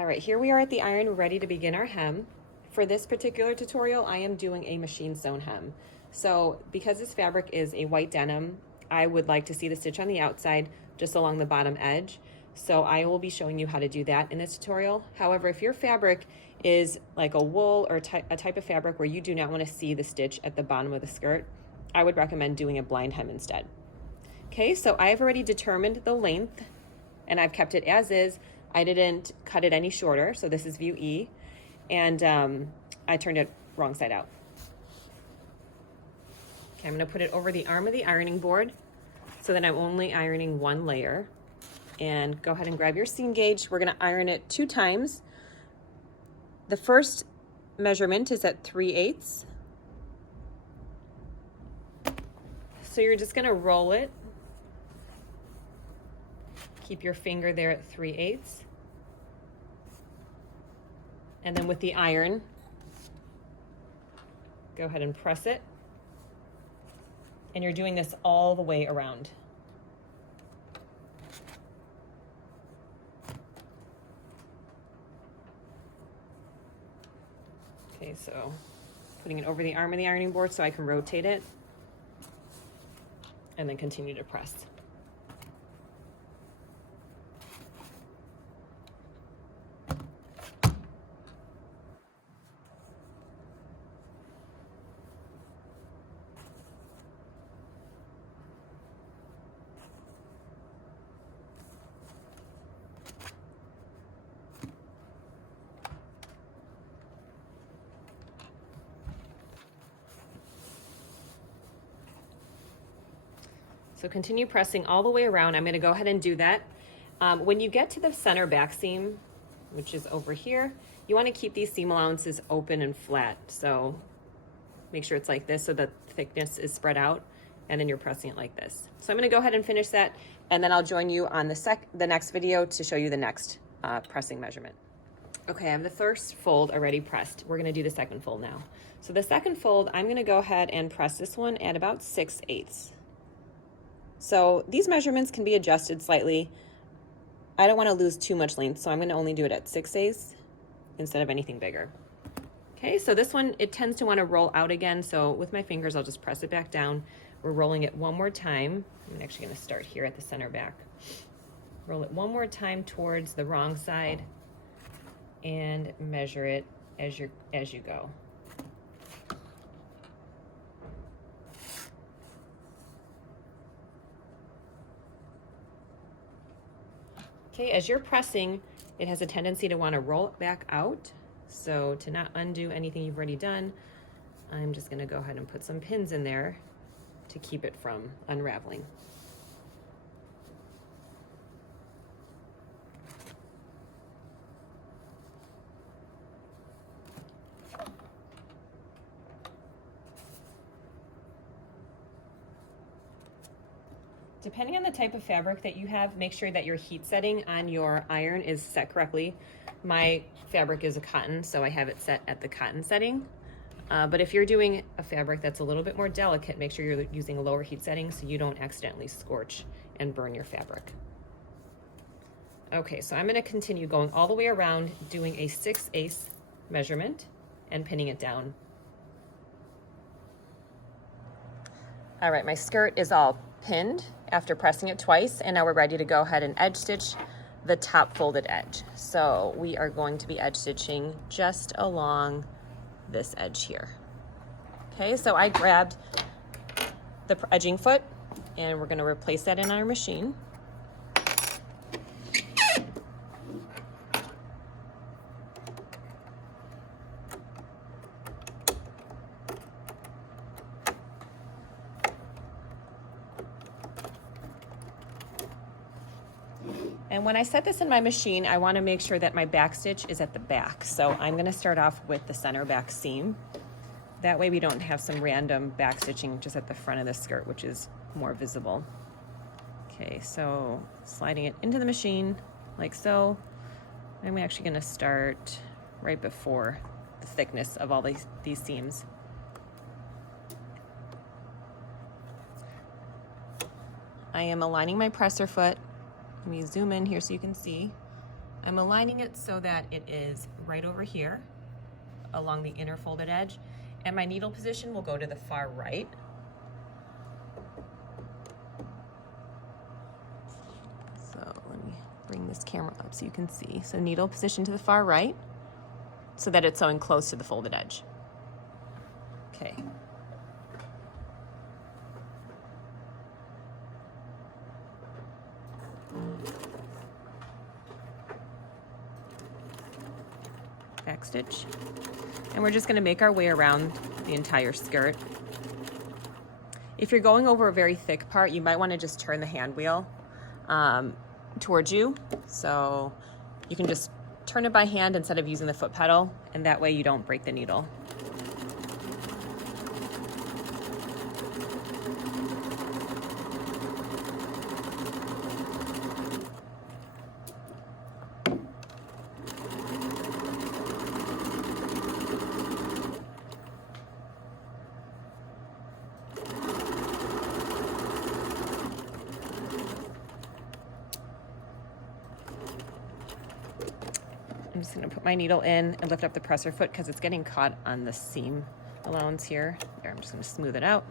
All right, here we are at the iron, ready to begin our hem. For this particular tutorial, I am doing a machine sewn hem. So because this fabric is a white denim, I would like to see the stitch on the outside just along the bottom edge. So I will be showing you how to do that in this tutorial. However, if your fabric is like a wool or a type of fabric where you do not want to see the stitch at the bottom of the skirt, I would recommend doing a blind hem instead. Okay, so I have already determined the length and I've kept it as is. I didn't cut it any shorter, so this is view E, and I turned it wrong side out. Okay, I'm gonna put it over the arm of the ironing board so that I'm only ironing one layer. And go ahead and grab your seam gauge. We're gonna iron it 2 times. The first measurement is at 3/8. So you're just gonna roll it. Keep your finger there at 3/8. And then with the iron, go ahead and press it. And you're doing this all the way around. Okay, so putting it over the arm of the ironing board so I can rotate it and then continue to press. So continue pressing all the way around. I'm gonna go ahead and do that. When you get to the center back seam, which is over here, you wanna keep these seam allowances open and flat. So make sure it's like this so the thickness is spread out, and then you're pressing it like this. So I'm gonna go ahead and finish that, and then I'll join you on the next video to show you the next pressing measurement. Okay, I have the first fold already pressed. We're gonna do the second fold now. So the second fold, I'm gonna go ahead and press this one at about 6/8. So these measurements can be adjusted slightly. I don't want to lose too much length, so I'm going to only do it at 6/8 instead of anything bigger. Okay, so this one, it tends to want to roll out again, so with my fingers, I'll just press it back down. We're rolling it one more time. I'm actually going to start here at the center back. Roll it one more time towards the wrong side and measure it as you go. Okay, as you're pressing, it has a tendency to want to roll it back out. So to not undo anything you've already done, I'm just going to go ahead and put some pins in there to keep it from unraveling. Depending on the type of fabric that you have, make sure that your heat setting on your iron is set correctly. My fabric is a cotton, so I have it set at the cotton setting. But if you're doing a fabric that's a little bit more delicate, make sure you're using a lower heat setting so you don't accidentally scorch and burn your fabric. Okay, so I'm gonna continue going all the way around, doing a 6/8 measurement and pinning it down. All right, my skirt is all pinned after pressing it twice, and now we're ready to go ahead and edge stitch the top folded edge. So we are going to be edge stitching just along this edge here. Okay, so I grabbed the edging foot and we're going to replace that in our machine. And when I set this in my machine, I want to make sure that my back stitch is at the back. So I'm going to start off with the center back seam. That way we don't have some random back stitching just at the front of the skirt, which is more visible. Okay, so sliding it into the machine like so. I'm actually going to start right before the thickness of all these seams. I am aligning my presser foot. Let me zoom in here so you can see. I'm aligning it so that it is right over here along the inner folded edge, and my needle position will go to the far right. So let me bring this camera up so you can see. So needle position to the far right so that it's sewing close to the folded edge. Okay. Back stitch. And we're just going to make our way around the entire skirt. If you're going over a very thick part, you might want to just turn the hand wheel towards you. So you can just turn it by hand instead of using the foot pedal, and that way you don't break the needle. I'm just going to put my needle in and lift up the presser foot because it's getting caught on the seam allowance here. There, I'm just going to smooth it out.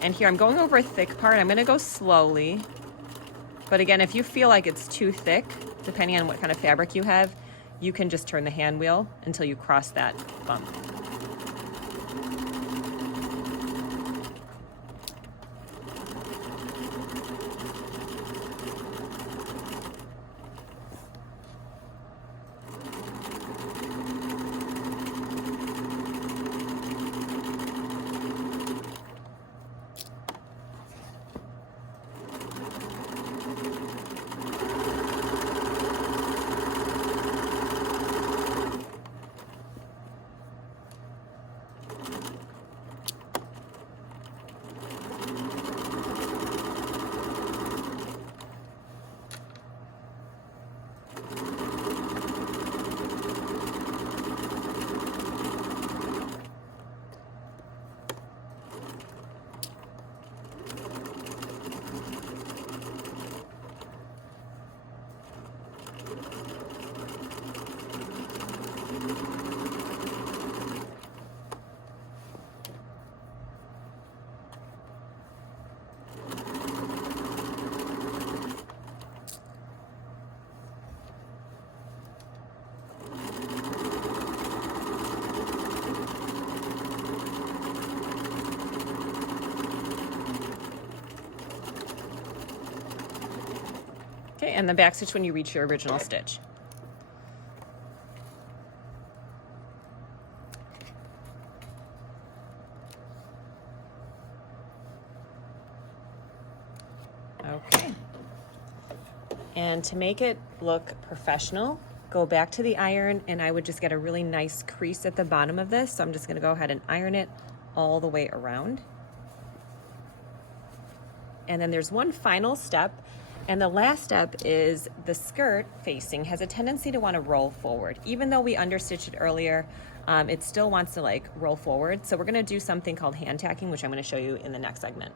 And here I'm going over a thick part. I'm going to go slowly. But again, if you feel like it's too thick, depending on what kind of fabric you have, you can just turn the hand wheel until you cross that bump. Okay, and the back stitch when you reach your original stitch. Okay. And to make it look professional, go back to the iron, and I would just get a really nice crease at the bottom of this. So I'm just going to go ahead and iron it all the way around. And then there's one final step. And the last step is the skirt facing has a tendency to want to roll forward. Even though we understitched it earlier, it still wants to like roll forward. So we're going to do something called hand tacking, which I'm going to show you in the next segment.